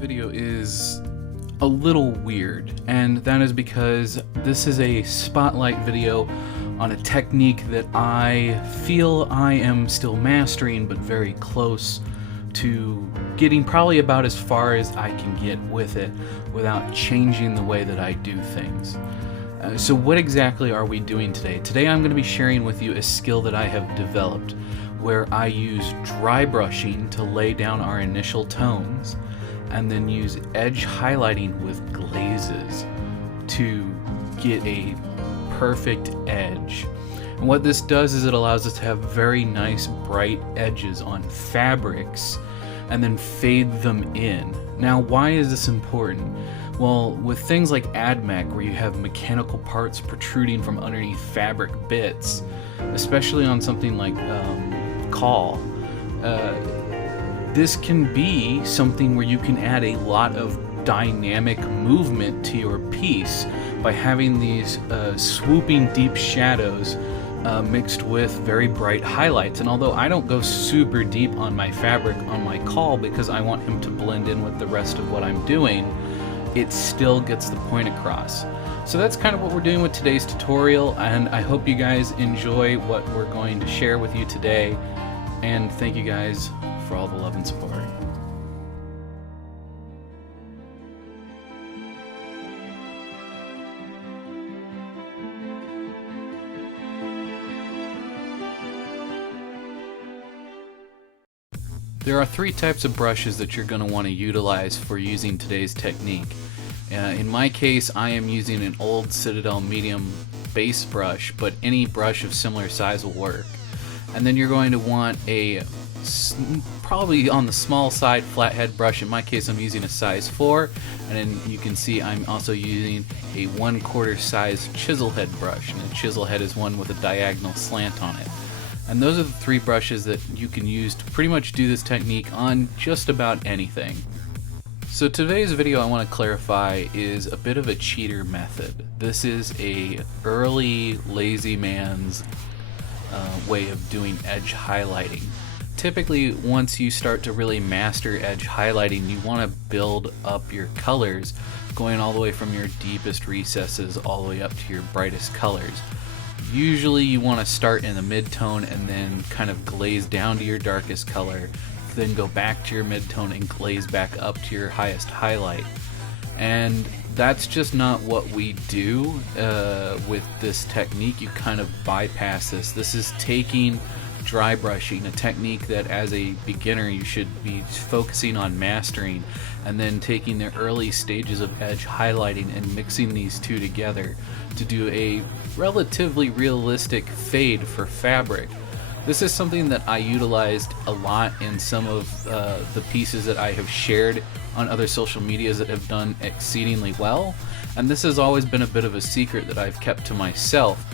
video is a little weird, and that is because this is a spotlight video on a technique that I feel I am still mastering, but very close to getting probably about as far as I can get with it without changing the way that I do things. So what exactly are we doing today? Today I'm going to be sharing with you a skill that I have developed where I use dry brushing to lay down our initial tones and then use edge highlighting with glazes to get a perfect edge. And what this does is it allows us to have very nice bright edges on fabrics and then fade them in. Now, why is this important? Well, with things like AdMech, where you have mechanical parts protruding from underneath fabric bits, especially on something like caul, this can be something where you can add a lot of dynamic movement to your piece by having these swooping deep shadows mixed with very bright highlights. And although I don't go super deep on my fabric on my caul because I want him to blend in with the rest of what I'm doing, it still gets the point across. So that's kind of what we're doing with today's tutorial, and I hope you guys enjoy what we're going to share with you today, and thank you guys for all the love and support. There are three types of brushes that you're going to want to utilize for using today's technique. In my case, I am using an old Citadel medium base brush, but any brush of similar size will work. And then you're going to want a probably on the small side flathead brush. In my case, I'm using a size 4, and then you can see I'm also using a 1/4 size chisel head brush, and a chisel head is one with a diagonal slant on it. And those are the three brushes that you can use to pretty much do this technique on just about anything. So today's video I want to clarify is a bit of a cheater method. This is a early lazy man's way of doing edge highlighting. Typically, once you start to really master edge highlighting, you want to build up your colors, going all the way from your deepest recesses all the way up to your brightest colors. Usually you want to start in the mid-tone and then kind of glaze down to your darkest color, then go back to your mid-tone and glaze back up to your highest highlight. And that's just not what we do with this technique. You kind of bypass this. This is taking dry brushing, a technique that as a beginner you should be focusing on mastering, and then taking the early stages of edge highlighting and mixing these two together to do a relatively realistic fade for fabric. This is something that I utilized a lot in some of the pieces that I have shared on other social medias that have done exceedingly well, and this has always been a bit of a secret that I've kept to myself.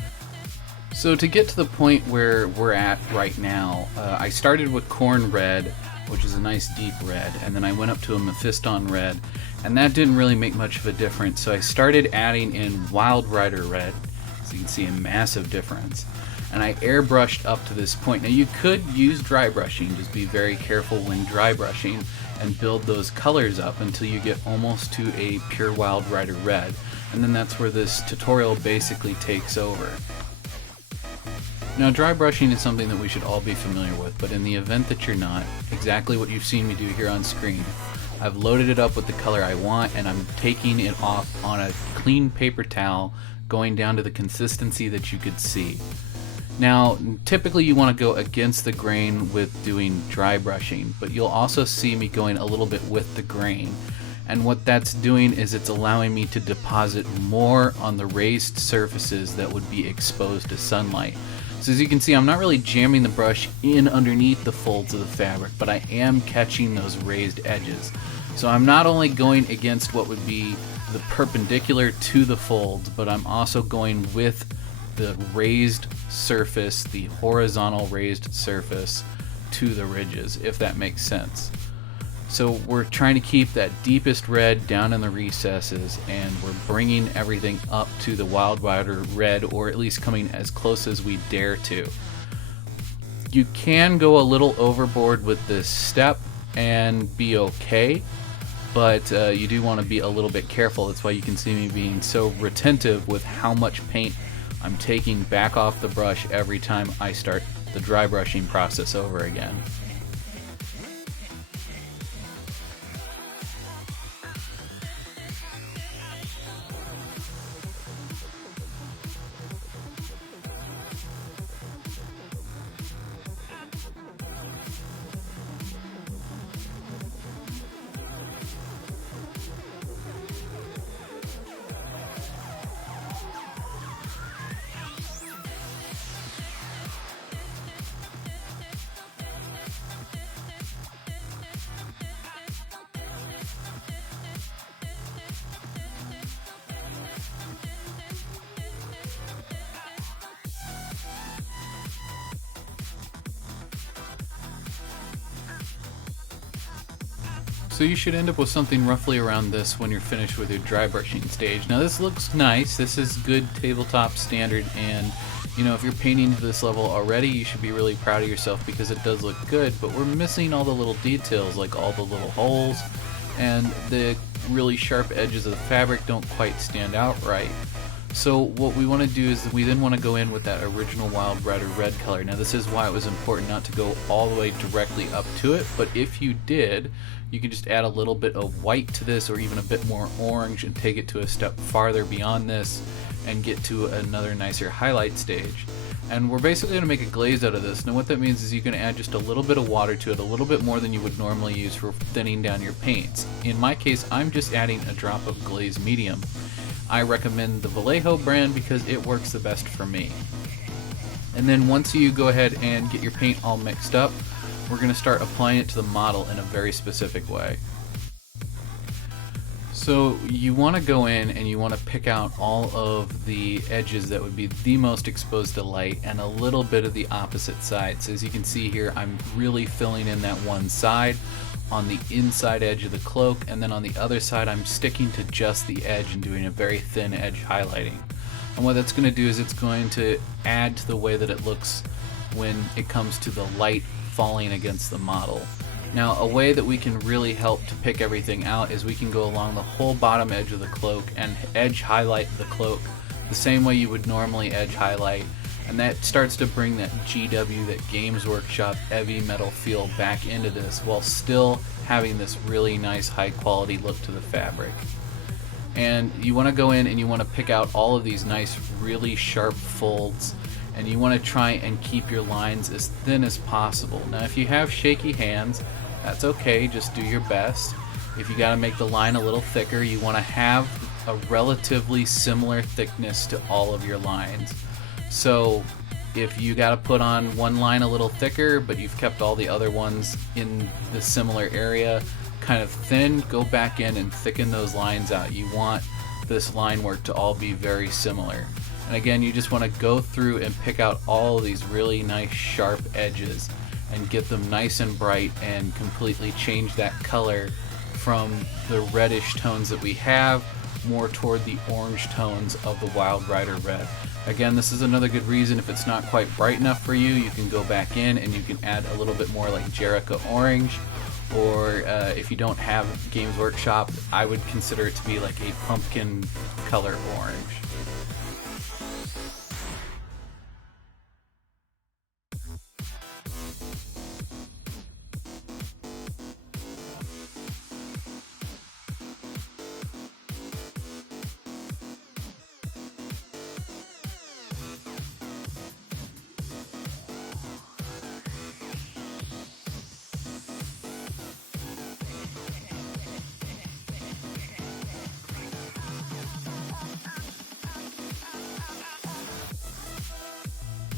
So to get to the point where we're at right now, I started with Corn Red, which is a nice deep red, and then I went up to a Mephiston Red, and that didn't really make much of a difference. So I started adding in Wild Rider Red, so you can see a massive difference. And I airbrushed up to this point. Now you could use dry brushing, just be very careful when dry brushing, and build those colors up until you get almost to a pure Wild Rider Red. And then that's where this tutorial basically takes over. Now, dry brushing is something that we should all be familiar with, but in the event that you're not, exactly what you've seen me do here on screen. I've loaded it up with the color I want, and I'm taking it off on a clean paper towel, going down to the consistency that you could see. Now, typically you want to go against the grain with doing dry brushing, but you'll also see me going a little bit with the grain. And what that's doing is it's allowing me to deposit more on the raised surfaces that would be exposed to sunlight. So as you can see, I'm not really jamming the brush in underneath the folds of the fabric, but I am catching those raised edges. So I'm not only going against what would be the perpendicular to the folds, but I'm also going with the raised surface, the horizontal raised surface to the ridges, if that makes sense. So we're trying to keep that deepest red down in the recesses, and we're bringing everything up to the Wild Rider Red, or at least coming as close as we dare to. You can go a little overboard with this step and be okay, but you do want to be a little bit careful. That's why you can see me being so retentive with how much paint I'm taking back off the brush every time I start the dry brushing process over again. So you should end up with something roughly around this when you're finished with your dry brushing stage. Now this looks nice, this is good tabletop standard, and you know, if you're painting to this level already, you should be really proud of yourself because it does look good, but we're missing all the little details, like all the little holes, and the really sharp edges of the fabric don't quite stand out right. So what we want to do is we then want to go in with that original Wild Rider red color. Now this is why it was important not to go all the way directly up to it, but if you did, you can just add a little bit of white to this or even a bit more orange and take it to a step farther beyond this and get to another nicer highlight stage. And we're basically going to make a glaze out of this. Now what that means is you can add just a little bit of water to it, a little bit more than you would normally use for thinning down your paints. In my case, I'm just adding a drop of glaze medium. I recommend the Vallejo brand because it works the best for me. And then once you go ahead and get your paint all mixed up, we're going to start applying it to the model in a very specific way. So you want to go in and you want to pick out all of the edges that would be the most exposed to light and a little bit of the opposite side. So as you can see here, I'm really filling in that one side on the inside edge of the cloak, and then on the other side I'm sticking to just the edge and doing a very thin edge highlighting. And what that's going to do is it's going to add to the way that it looks when it comes to the light falling against the model. Now a way that we can really help to pick everything out is we can go along the whole bottom edge of the cloak and edge highlight the cloak the same way you would normally edge highlight, and that starts to bring that GW, that Games Workshop heavy metal feel back into this while still having this really nice high quality look to the fabric. And you want to go in and you want to pick out all of these nice really sharp folds, and you want to try and keep your lines as thin as possible. Now if you have shaky hands, that's okay, just do your best. If you got to make the line a little thicker, you want to have a relatively similar thickness to all of your lines. So if you got to put on one line a little thicker but you've kept all the other ones in the similar area kind of thin, go back in and thicken those lines out. You want this line work to all be very similar. And again, you just want to go through and pick out all of these really nice sharp edges and get them nice and bright and completely change that color from the reddish tones that we have more toward the orange tones of the Wild Rider red. Again, this is another good reason if it's not quite bright enough for you, you can go back in and you can add a little bit more like Jericho orange, or if you don't have Games Workshop, I would consider it to be like a pumpkin color orange.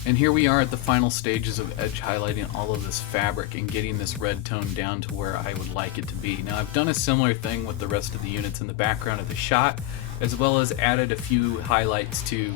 And here we are at the final stages of edge highlighting all of this fabric and getting this red tone down to where I would like it to be. Now I've done a similar thing with the rest of the units in the background of the shot, as well as added a few highlights to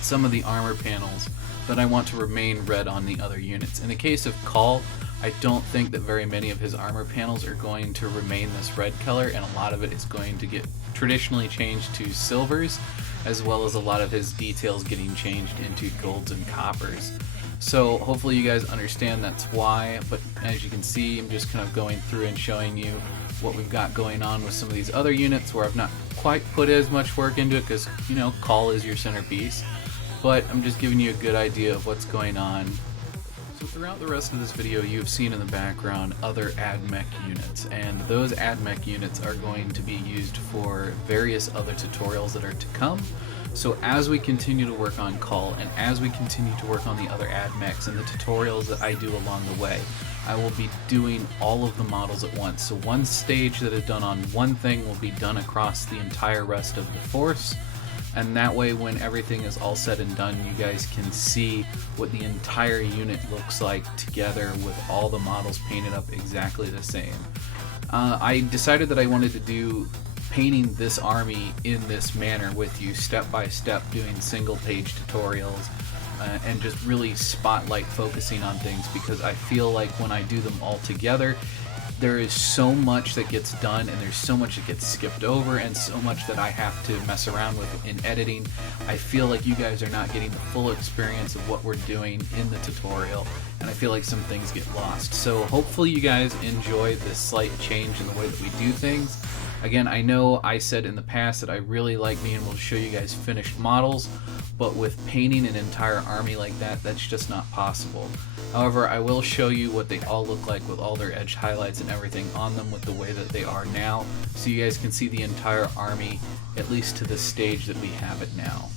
some of the armor panels that I want to remain red on the other units. In the case of Call, I don't think that very many of his armor panels are going to remain this red color, and a lot of it is going to get traditionally changed to silvers, as well as a lot of his details getting changed into golds and coppers. So hopefully you guys understand that's why, but as you can see, I'm just kind of going through and showing you what we've got going on with some of these other units where I've not quite put as much work into it because, you know, Call is your centerpiece. But I'm just giving you a good idea of what's going on. So throughout the rest of this video, you've seen in the background other AdMech units, and those AdMech units are going to be used for various other tutorials that are to come. So as we continue to work on Call, and as we continue to work on the other AdMechs and the tutorials that I do along the way, I will be doing all of the models at once. So one stage that is done on one thing will be done across the entire rest of the force. And that way, when everything is all said and done, you guys can see what the entire unit looks like together with all the models painted up exactly the same. I decided that I wanted to do painting this army in this manner with you, step by step, doing single page tutorials, and just really spotlight focusing on things, because I feel like when I do them all together, there is so much that gets done, and there's so much that gets skipped over, and so much that I have to mess around with in editing. I feel like you guys are not getting the full experience of what we're doing in the tutorial, and I feel like some things get lost. So hopefully you guys enjoy this slight change in the way that we do things. Again, I know I said in the past that I really like being able to show you guys finished models, but with painting an entire army like that, that's just not possible. However, I will show you what they all look like with all their edge highlights and everything on them with the way that they are now, so you guys can see the entire army, at least to the stage that we have it now.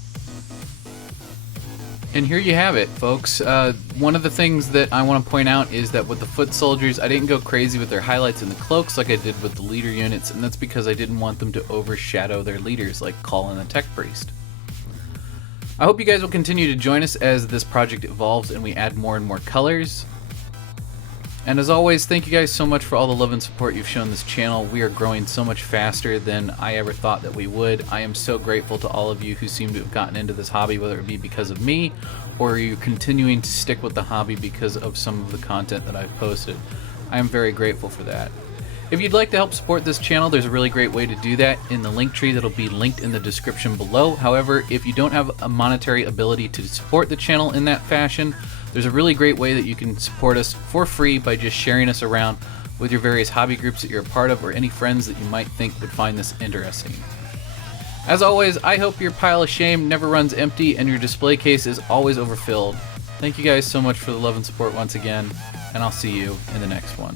And here you have it, folks. One of the things that I want to point out is that with the foot soldiers, I didn't go crazy with their highlights and the cloaks like I did with the leader units, and that's because I didn't want them to overshadow their leaders like Call and the Tech Priest. I hope you guys will continue to join us as this project evolves and we add more and more colors. And as always, thank you guys so much for all the love and support you've shown this channel. We are growing so much faster than I ever thought that we would. I am so grateful to all of you who seem to have gotten into this hobby, whether it be because of me or you continuing to stick with the hobby because of some of the content that I've posted. I am very grateful for that. If you'd like to help support this channel, there's a really great way to do that in the link tree that'll be linked in the description below. However, if you don't have a monetary ability to support the channel in that fashion, there's a really great way that you can support us for free by just sharing us around with your various hobby groups that you're a part of, or any friends that you might think would find this interesting. As always, I hope your pile of shame never runs empty and your display case is always overfilled. Thank you guys so much for the love and support once again, and I'll see you in the next one.